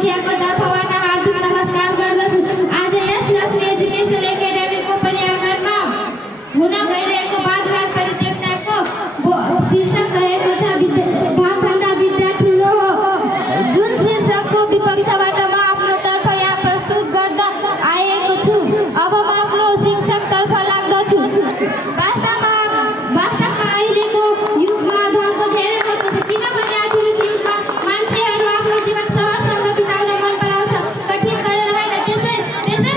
मुखियाको तर्फबाट हार्दिक नमस्कार गर्दछु। आज यस लक्ष्मी एजुकेसन एकाडेमीको पर्यावरणमा हुन गइरहेको वादविवाद परियोजनाको शीर्षक रहेको छ भामभन्दा विद्या ठुलो हो। जुन शीर्षकको विपक्षबाट म आफ्नो तर्फ यहाँ प्रस्तुत गर्दा आएको छु। अब म आफ्नो शिक्षकतर्फ लाग्दछु। वास्तवमा अहिलेको युगमा धनको धेरै महत्त्व छ, किनभने आधुनिक युगमा मान्छेहरू आफ्नो जीवन सहजसँग बिताउन मन पराउँछ, कठिन गरेर होइन। त्यसै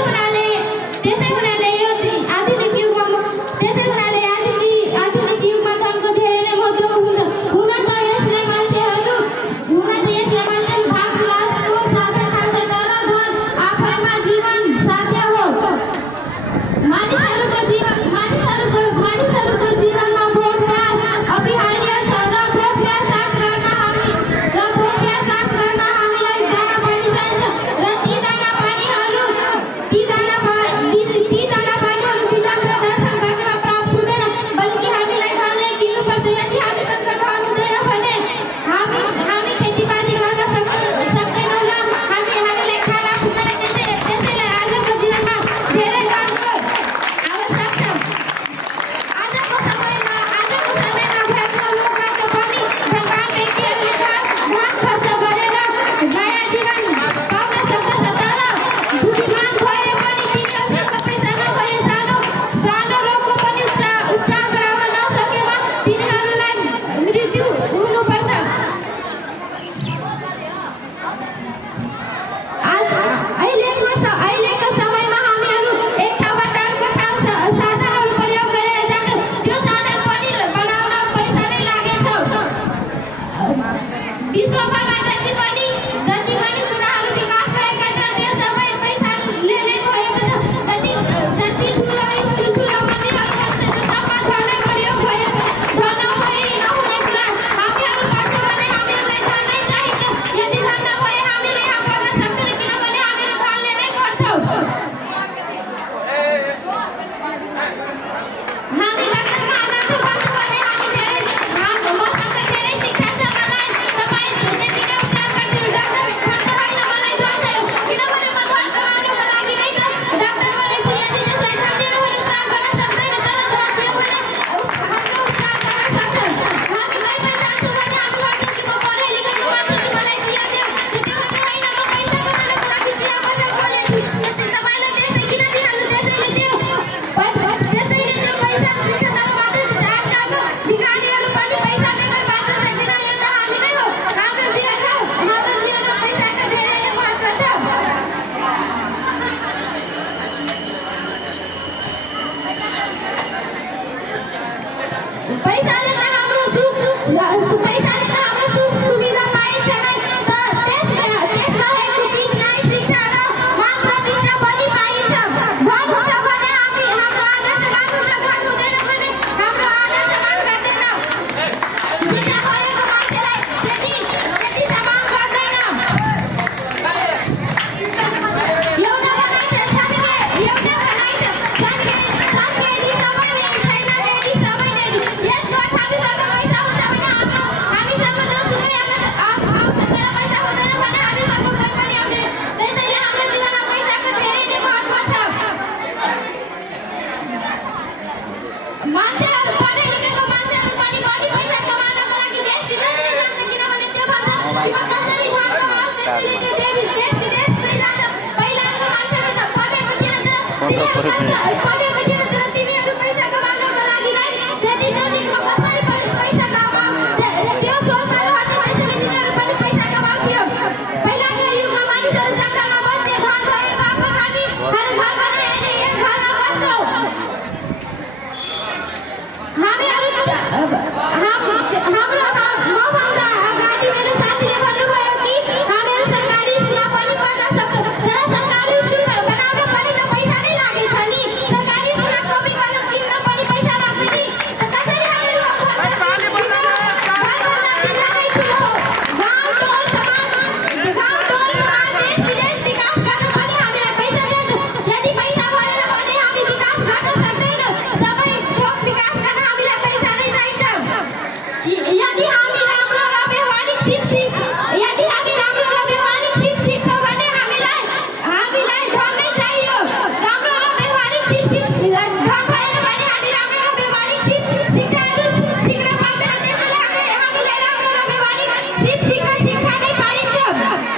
हुनाले यो आधुनिक युगमा धनको धेरै नै महत्त्व हुन्छ। हुन त यसले मान्छेहरू भाग लासको साधन ठान्छ, तर धन आफैमा जीवन साध्य हो। मानिसहरूको जीवनमा भोग प्यास अपरिहार्य छ र भोग प्यास शान्त गर्न हामीलाई दाना पानी चाहिन्छ र ती दाना पानीहरू विद्यार्थी दर्शन गर्नेमा प्राप्त हुँदैन, बल्कि हामीलाई धनले किन्नुपर्छ। यदि हामीसँग धन हुँदैन भने हामी खेतीपाती गर्न सक्दैनौँ र हामीलाई खाना पुग्दैन। त्यसैले आजको जीवनमा धेरै धनको आवश्यक छ। आजको समयमा भ्याप्त लोकबाट पनि धनवान व्यक्तिहरूले धन खर्च गरेर नयाँ जीवन पाउन सक्दछ, तर बुद्धिमान भए पनि तिनीहरूसँग पैसा नभए सानो रोगको पनि उपचार गराउन नसकेमा तिनीहरूलाई मृत्यु हुनुपर्छ। अहिलेको समयमा हामीहरू एक ठाउँबाट अर्को ठाउँ साधनहरू प्रयोग गरेर जान्छौँ। त्यो साधन पनि बनाउन पैसा नै लागेछ। विश्वभरमा जति पनि कुराहरू विकास भएका छन्, त्यो सबै पैसाले नै भएको छ। जति ठुलो मन्दिरहरू बन्छ, त्यो सबमा धनै प्रयोग भएको छ। धन नभए नहुने कुरा हामीहरू गर्छौँ भने हामीहरूलाई धन नै चाहिन्छ। यदि धन नभए हामीले यहाँ गर्न सक्दैनौँ, किनभने हामीहरू धनले नै गर्छौँ। हामी डाक्टर कहाँ जान्छौँ भन्छु भने मसँग धेरै शिक्षा छ, मलाई तपाईँ त्यतिकै उपचार गरिदिनु। डाक्टर खर्च होइन, मलाई धन चाहियो, किनभने म धन कमाउनको लागि नै त डाक्टर बनेको छु। यदि त्यसलाई धन दिनु भने उपचार गर्न सक्दैन, तर धन दियो भने हाम्रो उपचार गर्न सक्छौँ। हामी कहीँ जान्छौँ भने हामी भन्छौँ पढे लेखेको मान्छे मलाई चिया देऊ, त्यो भने होइन, म पैसा कमाउनको लागि चिया बजार खोलेको छु। तपाईँलाई त्यसै किन दिइहाल्नु? त्यसैले त्यो पैसा दिन्छ, तर मात्र आजकलको भिखारीहरू पनि पैसा बेगर बाँच्न सक्दैन। यो त हामी नै हो, हाम्रो जीवनमा पैसाको धेरै नै महत्त्व छ। पैसाले त हाम्रो सुख सुविधा पाइन्छ नै, तर त्यसबाहेक उचित न्याय शिक्षा र मान प्रतिष्ठा पनि पाइन्छ। धन हुन्छ भने हाम्रो आदर सम्मान हुन्छ, धन हुँदैन भने हाम्रो आदर सम्मान गर्दैन। शिक्षा भएको मान्छेलाई त्यति सम्मान गर्दैन। एउटा भनाइ छ, सनकेडी सबै मेडी छैन, रेडी सबै रेडी। यसको अर्थ हामीसँग पैसा हुन्छ भने हामीसँग जोसुकै आउँछ, तर पैसा हुँदैन भने हामीसँग कोही पनि आउँदैन। त्यसैले हाम्रो जीवनमा पैसाको धेरै नै महत्त्व छ। मान्छेहरू पढे लेखेको मान्छेहरू पनि बढी पैसा कमाउनको लागि देश विदेश नै जान्छ, किनभने त्यो भन्दा कि म कसरी धन कमाउँछु त्यसले देश विदेश नै जान्छ। पहिलाको मान्छेहरू त पढेको थिएन, तर पढेको थिएन